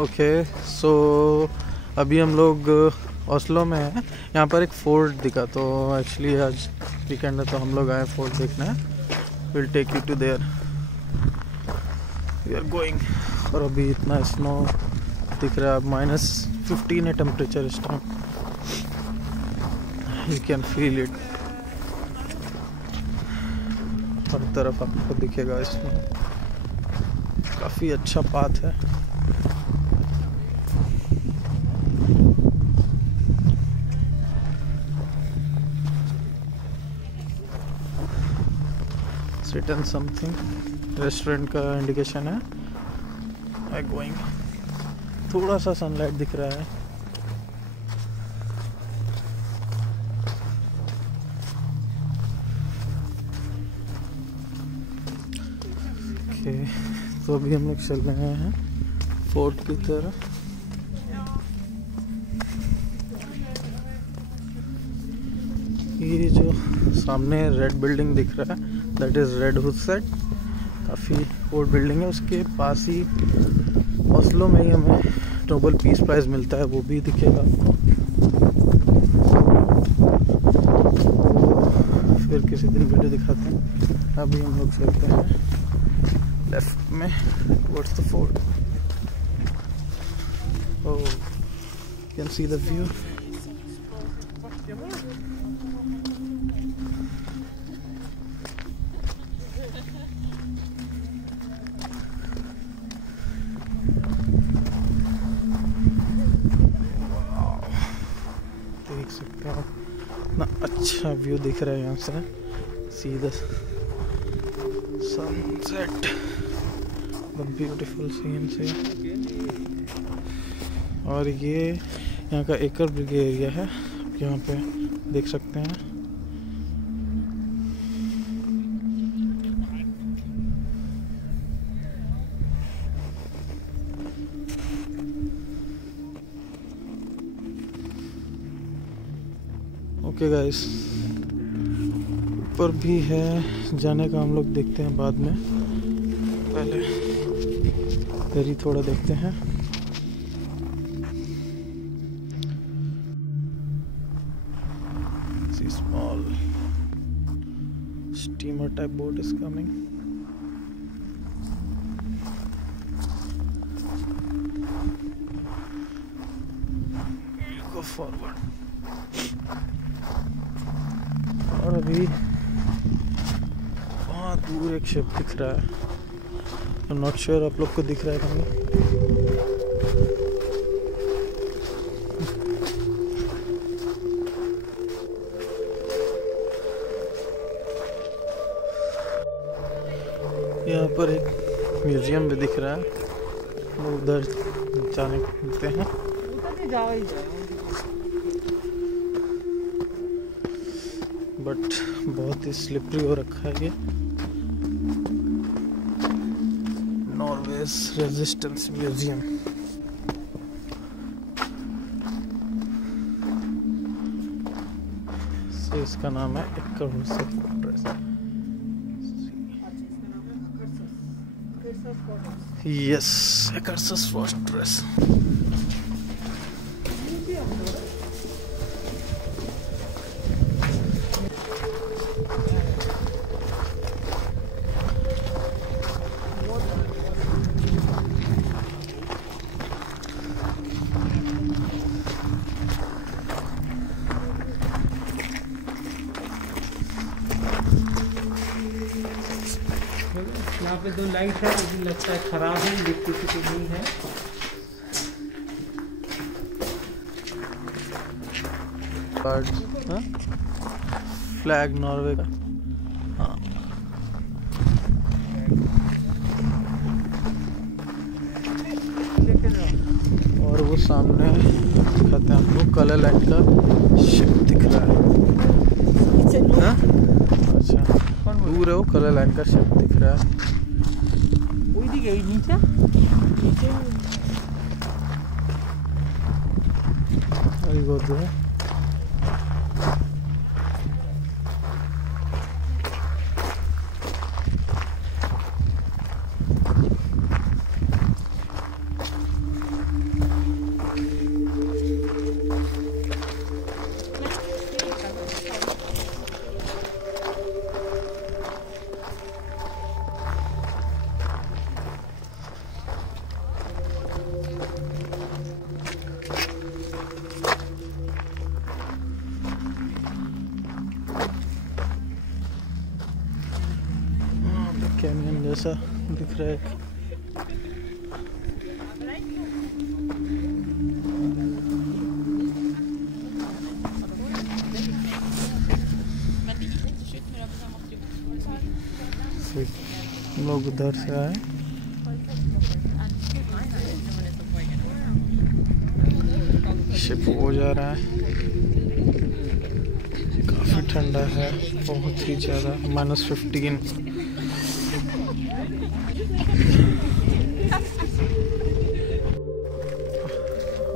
Okay so अभी हम लोग ओस्लो में हैं। यहाँ पर एक फोर्ट दिखा, तो एक्चुअली आज वीकेंड है तो हम लोग आए फोर्ट देखने। Will take you to there, we are going. और अभी इतना स्नो दिख रहा है, -15 है टेम्परेचर इस time, you can feel it. हर तरफ आपको दिखेगा इसमें, काफ़ी अच्छा पाथ है। सिट एंड समथिंग रेस्टोरेंट का इंडिकेशन है। आई गोइंग, थोड़ा सा सनलाइट दिख रहा है। ओके तो अभी हम लोग चल रहे हैं फोर्ट की तरफ। ये जो सामने रेड बिल्डिंग दिख रहा है दैट इज Akersneset, काफ़ी ओल्ड बिल्डिंग है। उसके पास ही ओस्लो में ही हमें नोबेल पीस प्राइज़ मिलता है, वो भी दिखेगा आपको। फिर किसी दिन वीडियो दिखाते हैं। अभी हम लोग चलते हैं लेफ्ट में towards the fort. Oh, you can see the view. देख सकते हो इतना अच्छा व्यू दिख रहा है यहाँ से। See the sunset, the beautiful scene से। और ये यहाँ का एकर ब्रिग एरिया है, यहाँ पे देख सकते हैं। ओके गाइस, ऊपर भी है जाने का, हम लोग देखते हैं बाद में। पहले इधर ही थोड़ा देखते हैं। See small steamer type boat is coming. Go forward. और अभी बहुत दूर एक शिप दिख रहा है। आई एम नॉट श्योर आप लोग को दिख रहा है कहीं। यहाँ पर एक म्यूजियम भी दिख रहा है, वो उधर जाने मिलते हैं। बट बहुत ही स्लिपरी हो रखा है ये। Norway's resistance museum. सो इसका नाम है Akershus Fortress। Yes, Akershus Fortress। यहाँ पे 2 लाइट है, लेकिन लगता है खराब है, इलेक्ट्रिसिटी नहीं है। फ्लैग नॉर्वे का। हाँ, और वो सामने दिखाते हैं आपको कलर लाइट का शिप दिख रहा है। हाँ? अच्छा, दूर है वो कलर लाइन का शिप दिख रहा है। नीचे अभी बहुत दूर है। सा दिख रहा है। हम लोग उधर से आए, शिप हो जा रहा है। काफ़ी ठंडा है, बहुत ही ज़्यादा, -15।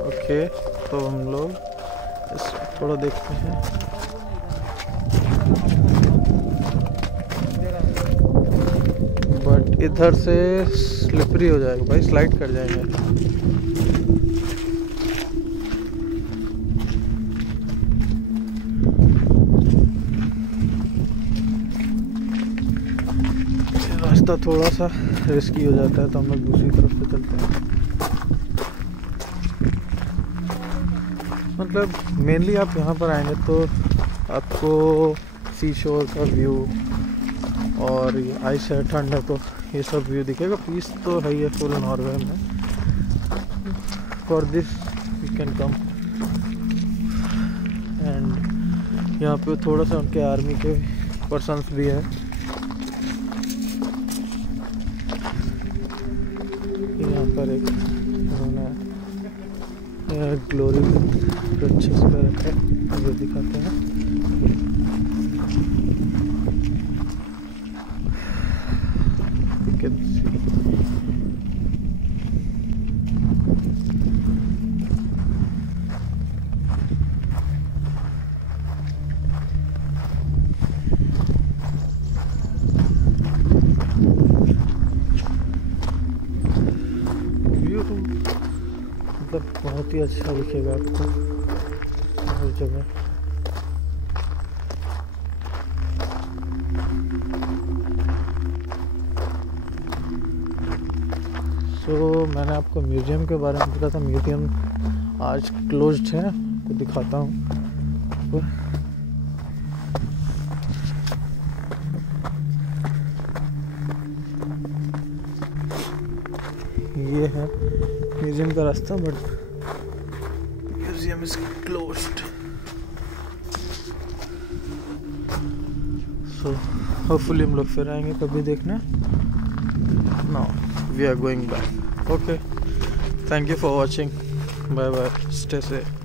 ओके, तो हम लोग थोड़ा देखते हैं। बट इधर से स्लिपरी हो जाएगा भाई, स्लाइड कर जाएंगे। रास्ता थोड़ा सा रिस्की हो जाता है, तो हम लोग दूसरी तरफ से चलते हैं। मतलब मेनली आप यहाँ पर आएंगे तो आपको सी शोर का व्यू और ये आइस है, ठंड है, तो ये सब व्यू दिखेगा। पीस तो है ही फुल नॉर्वे में। For this you can come. And यहाँ पे थोड़ा सा उनके आर्मी के पर्सन्स भी है। यहाँ पर एक उन्होंने ग्लोरी क्रंचेस पे रखा है, जो दिखाते हैं। मतलब बहुत ही अच्छा दिखेगा आपको हर जगह। तो मैंने आपको म्यूजियम के बारे में बताया था। म्यूजियम आज क्लोज्ड है, आपको दिखाता हूँ। ये है म्यूजियम का रास्ता, but museum is closed. So hopefully हम लोग फिर आएंगे कभी देखने। Now we are going back. Okay, thank you for watching, bye bye, stay safe.